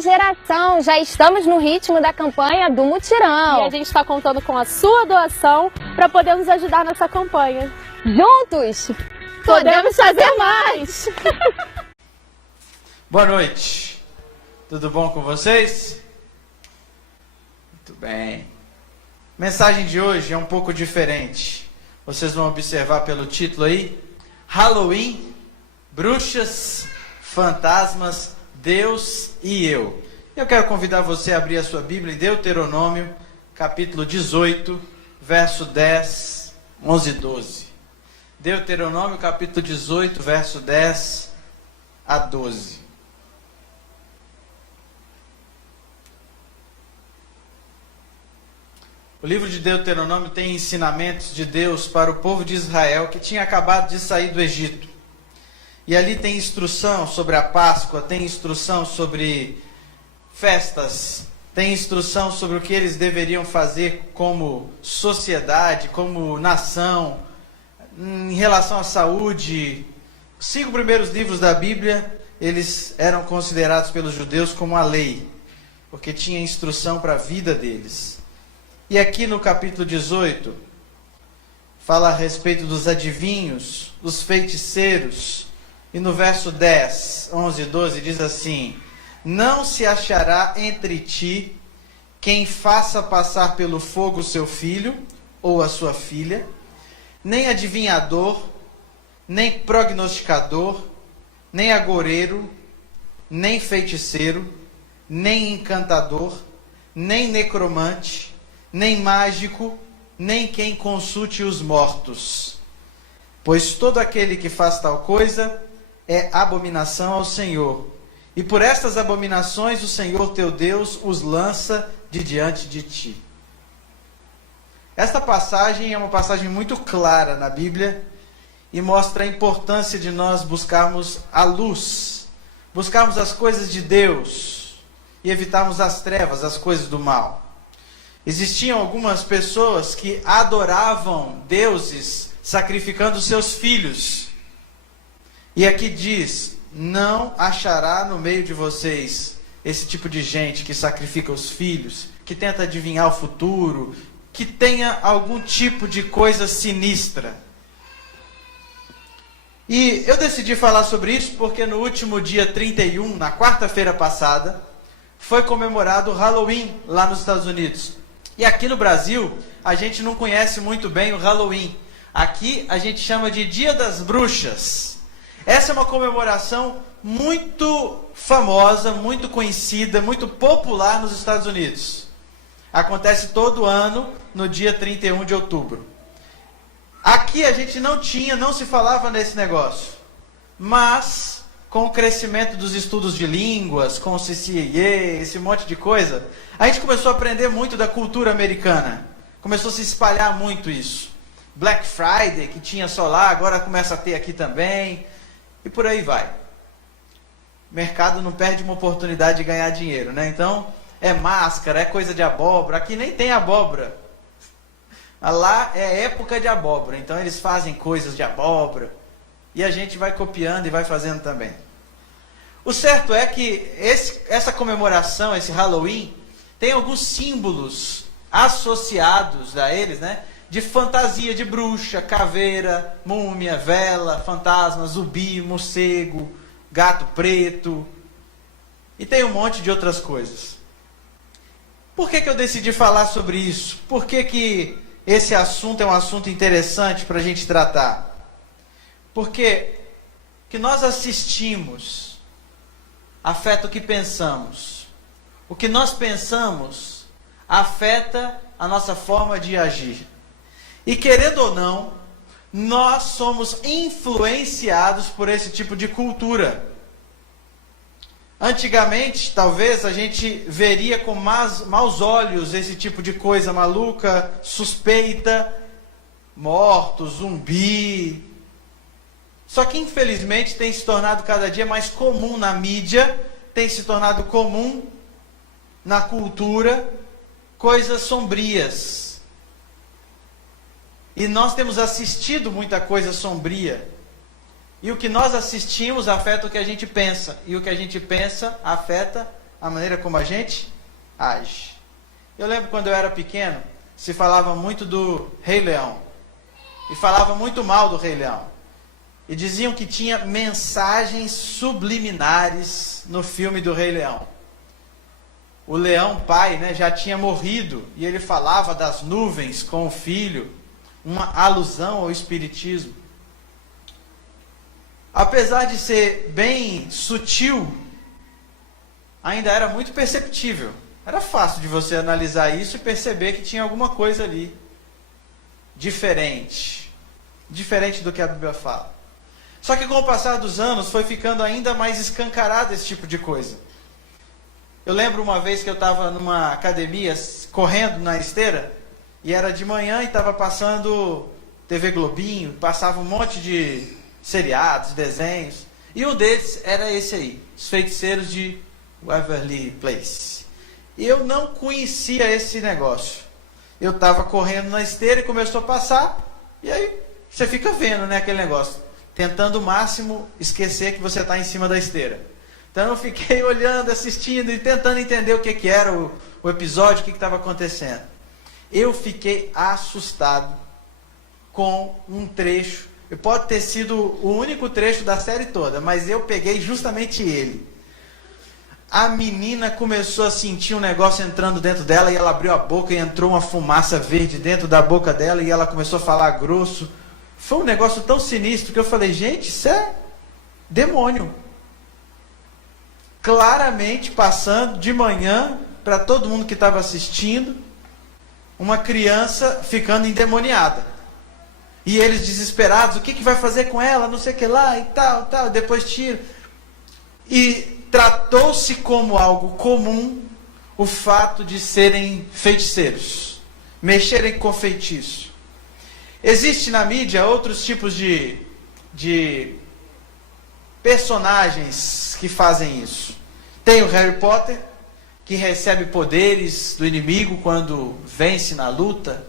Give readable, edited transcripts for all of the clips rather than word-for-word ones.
nova geração. Já estamos no ritmo da campanha do Mutirão. E a gente está contando com a sua doação para poder nos ajudar nessa campanha. Juntos, podemos fazer mais! Boa noite. Tudo bom com vocês? Muito bem. A mensagem de hoje é um pouco diferente. Vocês vão observar pelo título aí: Halloween, bruxas, fantasmas, Deus e eu. Eu quero convidar você a abrir a sua Bíblia em Deuteronômio, capítulo 18, verso 10, 11 e 12. Deuteronômio, capítulo 18, verso 10 a 12. O livro de Deuteronômio tem ensinamentos de Deus para o povo de Israel que tinha acabado de sair do Egito. E ali tem instrução sobre a Páscoa, tem instrução sobre festas, tem instrução sobre o que eles deveriam fazer como sociedade, como nação, em relação à saúde. Os 5 primeiros livros da Bíblia, eles eram considerados pelos judeus como a lei, porque tinha instrução para a vida deles. E aqui no capítulo 18, fala a respeito dos adivinhos, dos feiticeiros. E no verso 10, 11 e 12 diz assim: não se achará entre ti quem faça passar pelo fogo seu filho ou a sua filha, nem adivinhador, nem prognosticador, nem agoureiro, nem feiticeiro, nem encantador, nem necromante, nem mágico, nem quem consulte os mortos. Pois todo aquele que faz tal coisa é abominação ao Senhor. E por estas abominações o Senhor teu Deus os lança de diante de ti. Esta passagem é uma passagem muito clara na Bíblia e mostra a importância de nós buscarmos a luz, buscarmos as coisas de Deus e evitarmos as trevas, as coisas do mal. Existiam algumas pessoas que adoravam deuses sacrificando seus filhos. E aqui diz: não achará no meio de vocês esse tipo de gente que sacrifica os filhos, que tenta adivinhar o futuro, que tenha algum tipo de coisa sinistra. E eu decidi falar sobre isso porque no último dia 31, na quarta-feira passada, foi comemorado o Halloween lá nos Estados Unidos. E aqui no Brasil, a gente não conhece muito bem o Halloween. Aqui a gente chama de Dia das Bruxas. Essa é uma comemoração muito famosa, muito conhecida, muito popular nos Estados Unidos. Acontece todo ano no dia 31 de outubro. Aqui a gente não se falava nesse negócio. Mas, com o crescimento dos estudos de línguas, com o CCAA, esse monte de coisa, a gente começou a aprender muito da cultura americana. Começou a se espalhar muito isso. Black Friday, que tinha só lá, agora começa a ter aqui também. E por aí vai. O mercado não perde uma oportunidade de ganhar dinheiro, né? Então, é máscara, é coisa de abóbora. Aqui nem tem abóbora. Lá é época de abóbora. Então, eles fazem coisas de abóbora. E a gente vai copiando e vai fazendo também. O certo é que essa comemoração, esse Halloween, tem alguns símbolos associados a eles, né? De fantasia de bruxa, caveira, múmia, vela, fantasma, zumbi, morcego, gato preto. E tem um monte de outras coisas. Por que eu decidi falar sobre isso? Por que esse assunto é um assunto interessante para a gente tratar? Porque o que nós assistimos afeta o que pensamos. O que nós pensamos afeta a nossa forma de agir. E querendo ou não, nós somos influenciados por esse tipo de cultura. Antigamente, talvez, a gente veria com maus olhos esse tipo de coisa maluca, suspeita, morto, zumbi. Só que, infelizmente, tem se tornado cada dia mais comum na mídia, tem se tornado comum na cultura, coisas sombrias. E nós temos assistido muita coisa sombria. E o que nós assistimos afeta o que a gente pensa. E o que a gente pensa afeta a maneira como a gente age. Eu lembro quando eu era pequeno, se falava muito do Rei Leão. E falava muito mal do Rei Leão. E diziam que tinha mensagens subliminares no filme do Rei Leão. O leão pai, né, já tinha morrido e ele falava das nuvens com o filho, uma alusão ao espiritismo. Apesar de ser bem sutil, ainda era muito perceptível. Era fácil de você analisar isso e perceber que tinha alguma coisa ali diferente do que a Bíblia fala. Só que com o passar dos anos foi ficando ainda mais escancarado esse tipo de coisa. Eu lembro uma vez que eu estava numa academia, correndo na esteira, e era de manhã e estava passando TV Globinho, passava um monte de seriados, desenhos, e um deles era esse aí, Os Feiticeiros de Waverly Place. E eu não conhecia esse negócio. Eu estava correndo na esteira e começou a passar, e aí você fica vendo, né, aquele negócio, tentando o máximo esquecer que você está em cima da esteira. Então eu fiquei olhando, assistindo e tentando entender o que era o episódio, o que estava acontecendo. Eu fiquei assustado com um trecho. Pode ter sido o único trecho da série toda, mas eu peguei justamente ele. A menina começou a sentir um negócio entrando dentro dela e ela abriu a boca e entrou uma fumaça verde dentro da boca dela e ela começou a falar grosso. Foi um negócio tão sinistro que eu falei, gente, isso é demônio. Claramente passando de manhã para todo mundo que estava assistindo, uma criança ficando endemoniada. E eles desesperados, o que vai fazer com ela, não sei o que lá e tal, depois tira. E tratou-se como algo comum o fato de serem feiticeiros, mexerem com feitiço. Existe na mídia outros tipos de personagens que fazem isso. Tem o Harry Potter, que recebe poderes do inimigo quando vence na luta.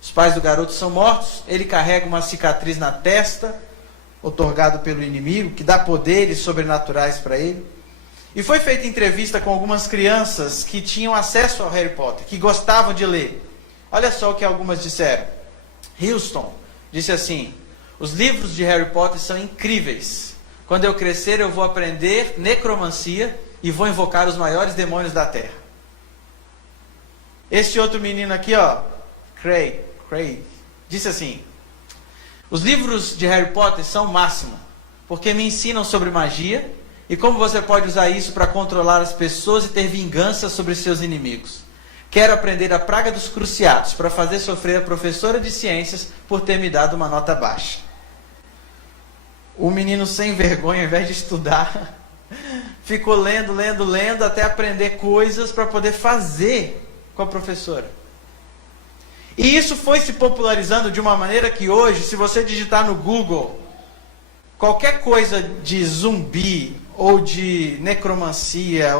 Os pais do garoto são mortos, ele carrega uma cicatriz na testa, otorgado pelo inimigo, que dá poderes sobrenaturais para ele. E foi feita entrevista com algumas crianças que tinham acesso ao Harry Potter, que gostavam de ler. Olha só o que algumas disseram. Houston disse assim: os livros de Harry Potter são incríveis. Quando eu crescer eu vou aprender necromancia e vou invocar os maiores demônios da Terra. Este outro menino aqui, ó, Craig, disse assim: os livros de Harry Potter são o máximo, porque me ensinam sobre magia e como você pode usar isso para controlar as pessoas e ter vingança sobre seus inimigos. Quero aprender a praga dos cruciatos para fazer sofrer a professora de ciências por ter me dado uma nota baixa. O menino sem vergonha, ao invés de estudar, ficou lendo até aprender coisas para poder fazer com a professora. E isso foi se popularizando de uma maneira que hoje, se você digitar no Google qualquer coisa de zumbi, ou de necromancia,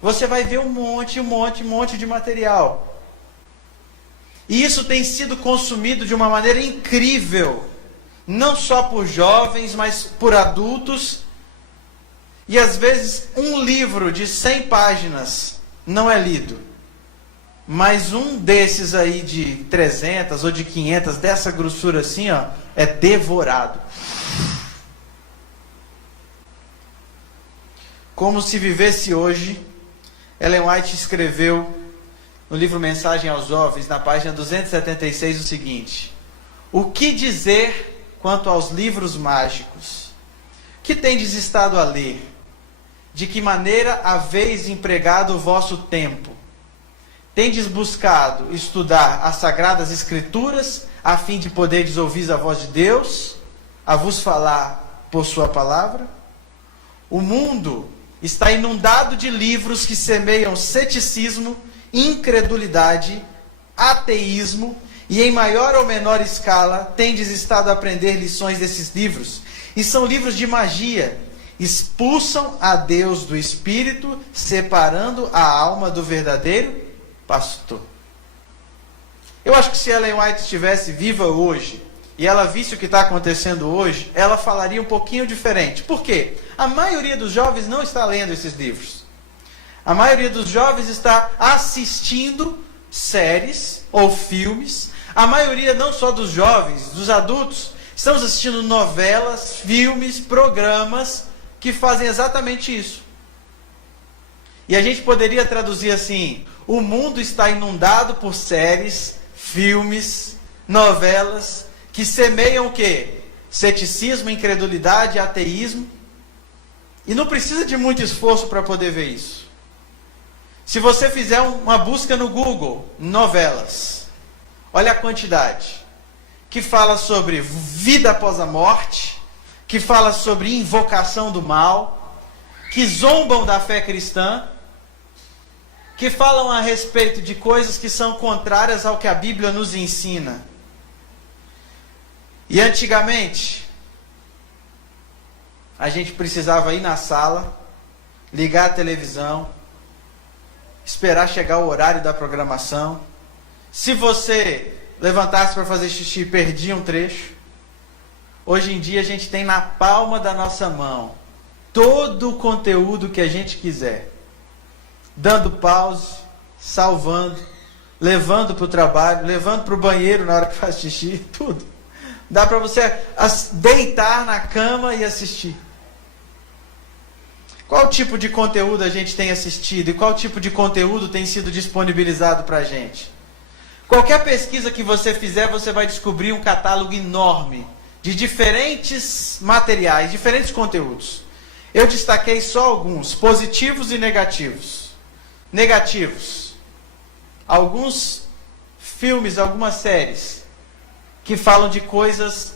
você vai ver um monte de material. E isso tem sido consumido de uma maneira incrível, não só por jovens, mas por adultos. E às vezes um livro de 100 páginas não é lido, mas um desses aí de 300 ou de 500, dessa grossura assim, ó, é devorado. Como se vivesse hoje. Ellen White escreveu no livro Mensagem aos Jovens, na página 276, o seguinte: o que dizer quanto aos livros mágicos? Que tendes estado a ler? De que maneira haveis empregado o vosso tempo? Tendes buscado estudar as Sagradas Escrituras, a fim de poderdes ouvir a voz de Deus, a vos falar por sua palavra? O mundo está inundado de livros que semeiam ceticismo, incredulidade, ateísmo, e em maior ou menor escala tendes estado a aprender lições desses livros. E são livros de magia, expulsam a Deus do Espírito, separando a alma do verdadeiro pastor. Eu acho que se Ellen White estivesse viva hoje, e ela visse o que está acontecendo hoje, ela falaria um pouquinho diferente. Por quê? A maioria dos jovens não está lendo esses livros. A maioria dos jovens está assistindo séries ou filmes. A maioria, não só dos jovens, dos adultos, estamos assistindo novelas, filmes, programas que fazem exatamente isso. E a gente poderia traduzir assim: o mundo está inundado por séries, filmes, novelas que semeiam o quê? Ceticismo, incredulidade, ateísmo. E não precisa de muito esforço para poder ver isso. Se você fizer uma busca no Google, novelas, olha a quantidade, que fala sobre vida após a morte, que fala sobre invocação do mal, que zombam da fé cristã, que falam a respeito de coisas que são contrárias ao que a Bíblia nos ensina. E antigamente, a gente precisava ir na sala, ligar a televisão, esperar chegar o horário da programação. Se você levantasse para fazer xixi, perdia um trecho. Hoje em dia a gente tem na palma da nossa mão todo o conteúdo que a gente quiser. Dando pause, salvando, levando para o trabalho, levando para o banheiro na hora que faz xixi, tudo. Dá para você deitar na cama e assistir. Qual tipo de conteúdo a gente tem assistido e qual tipo de conteúdo tem sido disponibilizado para a gente? Qualquer pesquisa que você fizer, você vai descobrir um catálogo enorme de diferentes materiais, diferentes conteúdos. Eu destaquei só alguns, positivos e negativos. Negativos. Alguns filmes, algumas séries que falam de coisas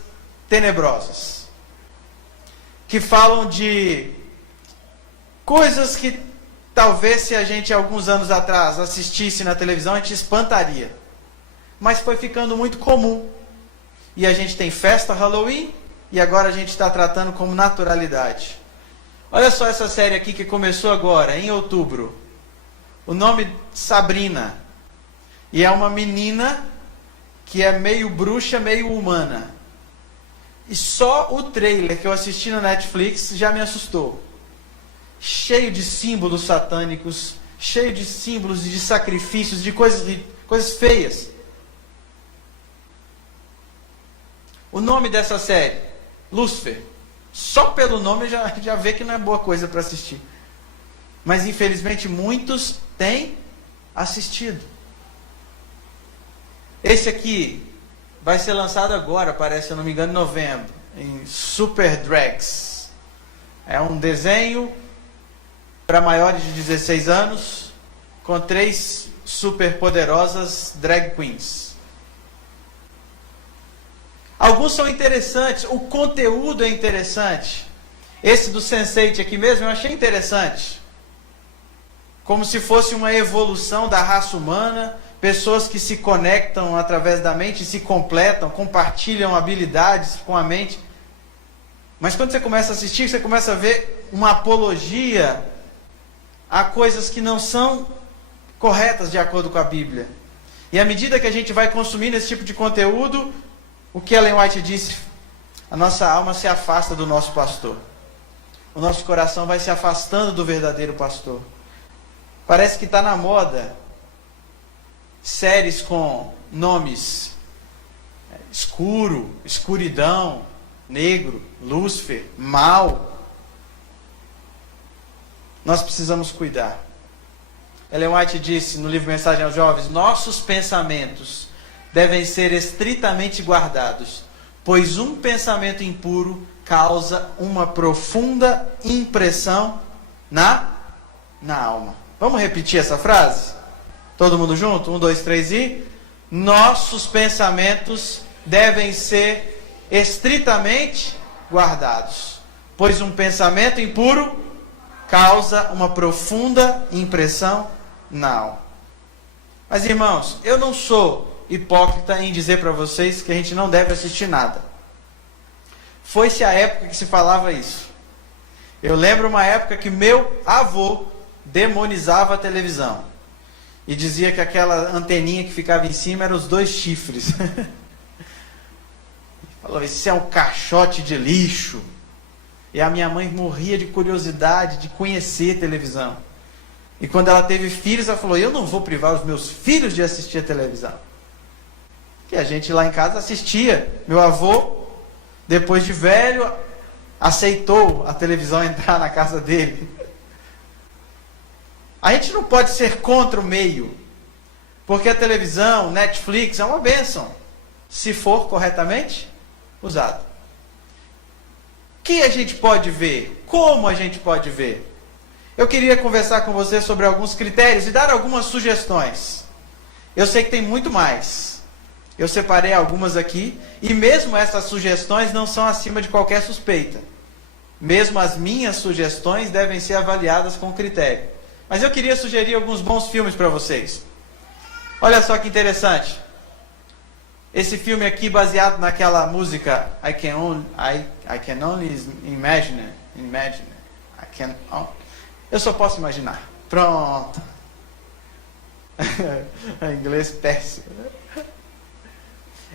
tenebrosas. Que falam de coisas que talvez se a gente alguns anos atrás assistisse na televisão, a gente espantaria. Mas foi ficando muito comum. E a gente tem festa Halloween e agora a gente está tratando como naturalidade. Olha só essa série aqui que começou agora, em outubro. O nome Sabrina. E é uma menina que é meio bruxa, meio humana. E só o trailer que eu assisti na Netflix já me assustou. Cheio de símbolos satânicos, cheio de símbolos de sacrifícios, de coisas feias. O nome dessa série, Lúcifer. Só pelo nome já vê que não é boa coisa para assistir. Mas infelizmente muitos têm assistido. Esse aqui vai ser lançado agora, parece, se eu não me engano, em novembro, em Super Drags. É um desenho para maiores de 16 anos, com 3 super poderosas drag queens. Alguns são interessantes, o conteúdo é interessante. Esse do Sense8 aqui mesmo eu achei interessante. Como se fosse uma evolução da raça humana, pessoas que se conectam através da mente, se completam, compartilham habilidades com a mente. Mas quando você começa a assistir, você começa a ver uma apologia a coisas que não são corretas de acordo com a Bíblia. E à medida que a gente vai consumindo esse tipo de conteúdo, o que Ellen White disse, a nossa alma se afasta do nosso pastor. O nosso coração vai se afastando do verdadeiro pastor. Parece que está na moda séries com nomes escuro, escuridão, negro, Lúcifer, mal. Nós precisamos cuidar. Ellen White disse no livro Mensagem aos Jovens: nossos pensamentos devem ser estritamente guardados, pois um pensamento impuro causa uma profunda impressão na alma. Vamos repetir essa frase? Todo mundo junto? 1, 2, 3 e... nossos pensamentos devem ser estritamente guardados, pois um pensamento impuro causa uma profunda impressão na alma. Mas irmãos, eu não sou hipócrita em dizer para vocês que a gente não deve assistir nada. Foi-se a época que se falava isso. Eu lembro uma época que meu avô demonizava a televisão e dizia que aquela anteninha que ficava em cima eram os 2 chifres. Falou: isso é um caixote de lixo. E a minha mãe morria de curiosidade de conhecer televisão. E quando ela teve filhos, ela falou, eu não vou privar os meus filhos de assistir a televisão. E a gente lá em casa assistia. Meu avô, depois de velho, aceitou a televisão entrar na casa dele. A gente não pode ser contra o meio, porque a televisão, Netflix, é uma bênção, se for corretamente usado. O que a gente pode ver? Como a gente pode ver? Eu queria conversar com você sobre alguns critérios e dar algumas sugestões. Eu sei que tem muito mais. Eu separei algumas aqui, e mesmo essas sugestões não são acima de qualquer suspeita. Mesmo as minhas sugestões devem ser avaliadas com critério. Mas eu queria sugerir alguns bons filmes para vocês. Olha só que interessante. Esse filme aqui baseado naquela música I can only imagine. Eu só posso imaginar. Pronto. Inglês péssimo.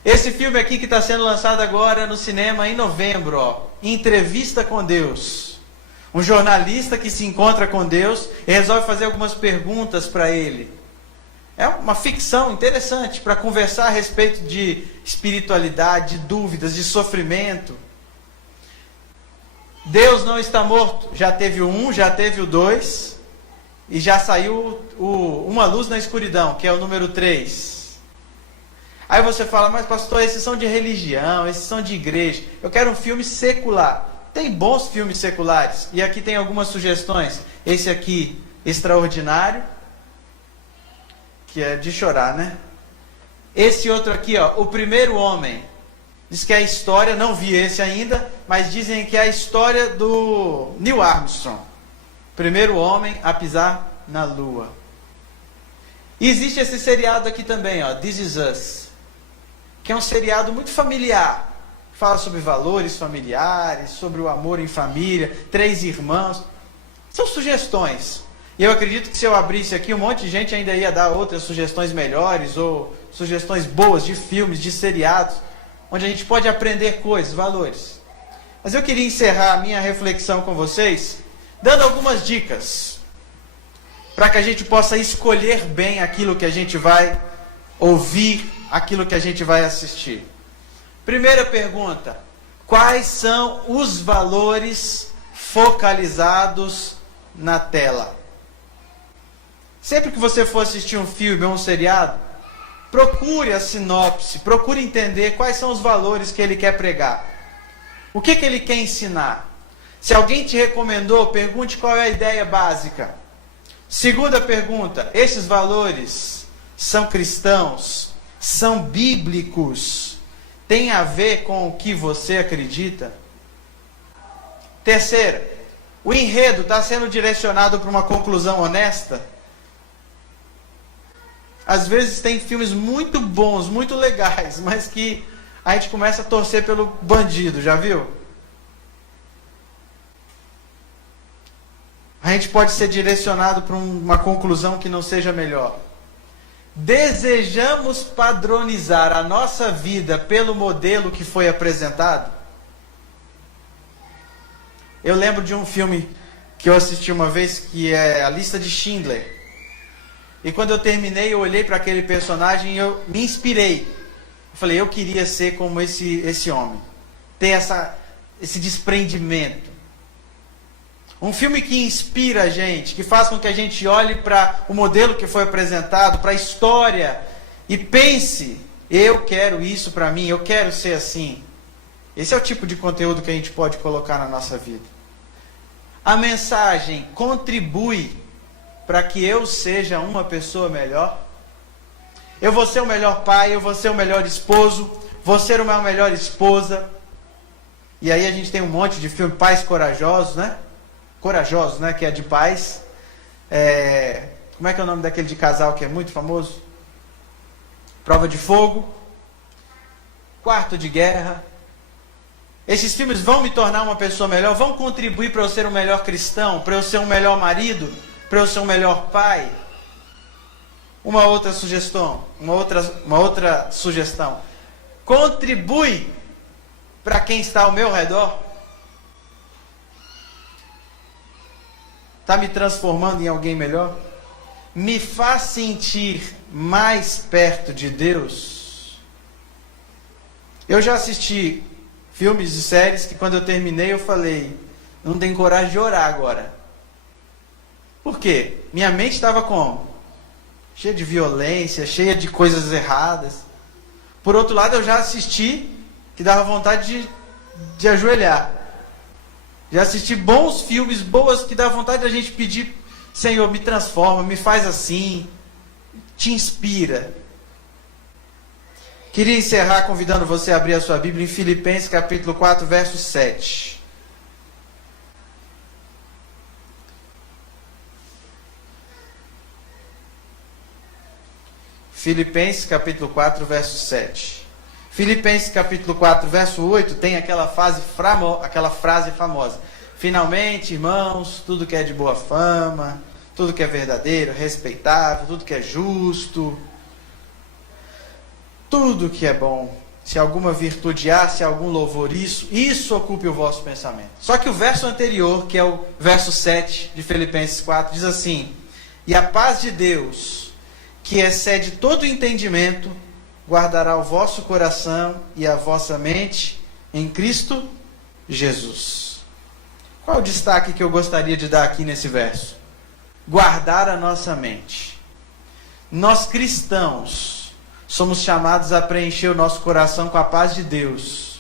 Esse filme aqui que está sendo lançado agora no cinema em novembro, ó, Entrevista com Deus. Um jornalista que se encontra com Deus e resolve fazer algumas perguntas para ele. É uma ficção interessante para conversar a respeito de espiritualidade, de dúvidas, de sofrimento. Deus não está morto. Já teve o 1, já teve o 2 e já saiu Uma Luz na Escuridão, que é o número 3. Aí você fala, mas pastor, esses são de religião, esses são de igreja. Eu quero um filme secular. Tem bons filmes seculares. E aqui tem algumas sugestões. Esse aqui, Extraordinário, que é de chorar, né? Esse outro aqui, ó, O Primeiro Homem. Diz que é a história, não vi esse ainda, mas dizem que é a história do Neil Armstrong. Primeiro homem a pisar na Lua. E existe esse seriado aqui também, ó, This Is Us, que é um seriado muito familiar. Fala sobre valores familiares, sobre o amor em família, 3 irmãos. São sugestões. E eu acredito que se eu abrisse aqui, um monte de gente ainda ia dar outras sugestões melhores, ou sugestões boas de filmes, de seriados, onde a gente pode aprender coisas, valores. Mas eu queria encerrar a minha reflexão com vocês, dando algumas dicas, para que a gente possa escolher bem aquilo que a gente vai ouvir, aquilo que a gente vai assistir. Primeira pergunta: quais são os valores focalizados na tela? Sempre que você for assistir um filme ou um seriado, procure a sinopse, procure entender quais são os valores que ele quer pregar. O que ele quer ensinar? Se alguém te recomendou, pergunte qual é a ideia básica. Segunda pergunta: esses valores são cristãos? São bíblicos? Tem a ver com o que você acredita? Terceira: o enredo está sendo direcionado para uma conclusão honesta? Às vezes tem filmes muito bons, muito legais, mas que a gente começa a torcer pelo bandido, já viu? A gente pode ser direcionado para uma conclusão que não seja melhor. Desejamos padronizar a nossa vida pelo modelo que foi apresentado? Eu lembro de um filme que eu assisti uma vez, que é A Lista de Schindler. E quando eu terminei, eu olhei para aquele personagem e eu me inspirei. Eu falei, eu queria ser como esse homem. Ter esse desprendimento. Um filme que inspira a gente, que faz com que a gente olhe para o modelo que foi apresentado, para a história, e pense, eu quero isso para mim, eu quero ser assim. Esse é o tipo de conteúdo que a gente pode colocar na nossa vida. A mensagem contribui para que eu seja uma pessoa melhor. Eu vou ser o melhor pai, eu vou ser o melhor esposo, vou ser uma melhor esposa. E aí a gente tem um monte de filme, Pais Corajosos, né? Corajosos, né? Que é de pais. Como é que é o nome daquele de casal que é muito famoso? Prova de Fogo. Quarto de Guerra. Esses filmes vão me tornar uma pessoa melhor, vão contribuir para eu ser um melhor cristão, para eu ser um melhor marido, para eu ser um melhor pai. Uma outra sugestão. Contribui para quem está ao meu redor. Está me transformando em alguém melhor? me faz sentir mais perto de Deus? Eu já assisti filmes e séries que quando eu terminei eu falei, não tenho coragem de orar agora. Por quê? Minha mente estava como? Cheia de violência, cheia de coisas erradas. Por outro lado, eu já assisti que dava vontade de ajoelhar. Já assisti bons filmes, boas, que dá vontade da gente pedir, Senhor, me transforma, me faz assim, te inspira. Queria encerrar convidando você a abrir a sua Bíblia em Filipenses capítulo 4, verso 7. Filipenses capítulo 4, verso 7. Filipenses capítulo 4, verso 8 tem aquela frase famosa. Finalmente, irmãos, tudo que é de boa fama, tudo que é verdadeiro, respeitável, tudo que é justo, tudo que é bom, se alguma virtude há, se algum louvor, isso ocupe o vosso pensamento. Só que o verso anterior, que é o verso 7 de Filipenses 4, diz assim: e a paz de Deus, que excede todo entendimento, guardará o vosso coração e a vossa mente em Cristo Jesus. Qual o destaque que eu gostaria de dar aqui nesse verso? Guardar a nossa mente. Nós cristãos somos chamados a preencher o nosso coração com a paz de Deus.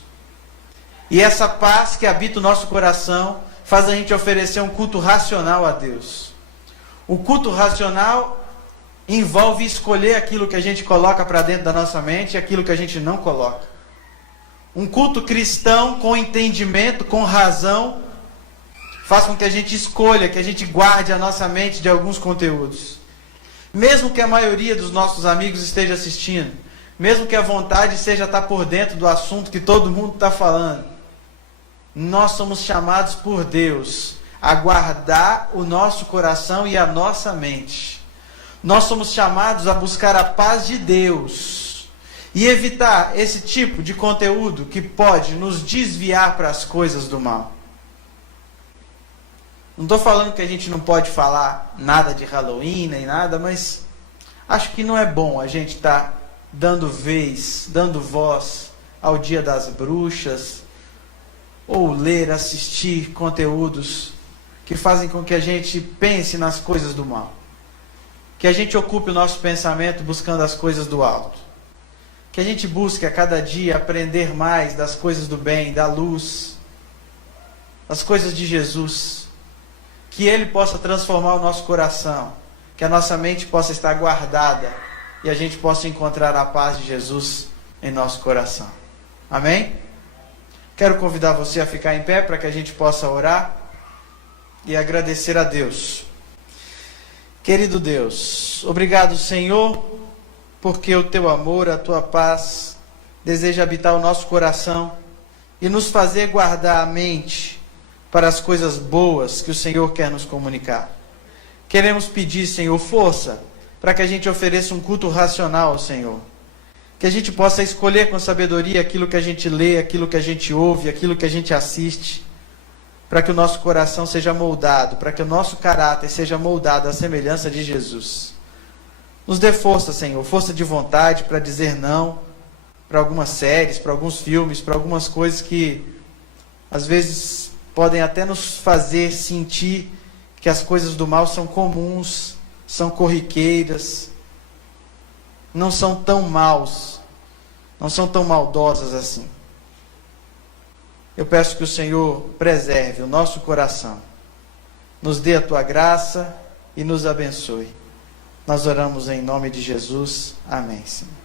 E essa paz que habita o nosso coração faz a gente oferecer um culto racional a Deus. O culto racional envolve escolher aquilo que a gente coloca para dentro da nossa mente e aquilo que a gente não coloca. Um culto cristão com entendimento, com razão, faz com que a gente escolha, que a gente guarde a nossa mente de alguns conteúdos. Mesmo que a maioria dos nossos amigos esteja assistindo, mesmo que a vontade seja estar por dentro do assunto que todo mundo está falando, nós somos chamados por Deus a guardar o nosso coração e a nossa mente. Nós somos chamados a buscar a paz de Deus e evitar esse tipo de conteúdo que pode nos desviar para as coisas do mal. Não estou falando que a gente não pode falar nada de Halloween nem nada, mas acho que não é bom a gente estar dando vez, dando voz ao Dia das Bruxas, ou ler, assistir conteúdos que fazem com que a gente pense nas coisas do mal. Que a gente ocupe o nosso pensamento buscando as coisas do alto. Que a gente busque a cada dia aprender mais das coisas do bem, da luz, das coisas de Jesus. Que Ele possa transformar o nosso coração. Que a nossa mente possa estar guardada e a gente possa encontrar a paz de Jesus em nosso coração. Amém? Quero convidar você a ficar em pé para que a gente possa orar e agradecer a Deus. Querido Deus, obrigado, Senhor, porque o Teu amor, a Tua paz deseja habitar o nosso coração e nos fazer guardar a mente para as coisas boas que o Senhor quer nos comunicar. Queremos pedir, Senhor, força para que a gente ofereça um culto racional ao Senhor. Que a gente possa escolher com sabedoria aquilo que a gente lê, aquilo que a gente ouve, aquilo que a gente assiste, para que o nosso coração seja moldado, para que o nosso caráter seja moldado à semelhança de Jesus. Nos dê força, Senhor, força de vontade para dizer não para algumas séries, para alguns filmes, para algumas coisas que às vezes podem até nos fazer sentir que as coisas do mal são comuns, são corriqueiras, não são tão maus, não são tão maldosas assim. Eu peço que o Senhor preserve o nosso coração, nos dê a Tua graça e nos abençoe. Nós oramos em nome de Jesus. Amém, Senhor.